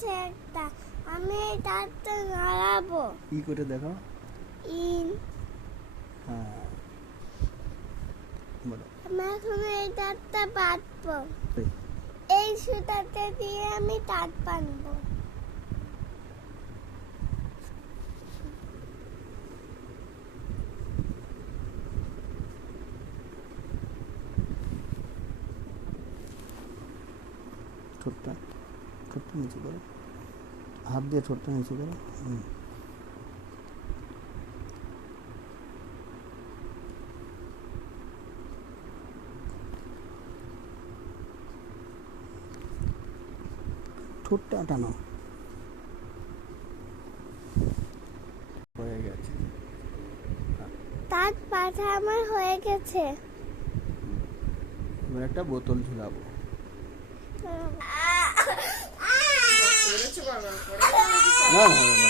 আছে একটা, আমি এই তারটা নাড়াবো। কি করে দেখো? ইন হ্যাঁ, বলো। আমি এখন এই তারটা বাঁধবো। এই সুতাটা দিয়ে আমি তার বাঁধবো। ঠোঁটটা ঠোঁটটা নিচু করো, হাত দিয়ে ঠোঁটটা নিচু করো। ঠোঁটটা টানো, হয়ে গেছে। তার বাঁধা আমার হয়ে গেছে। এবার একটা বোতল ঝুলাবো। করেছো বাবা, করে না না না,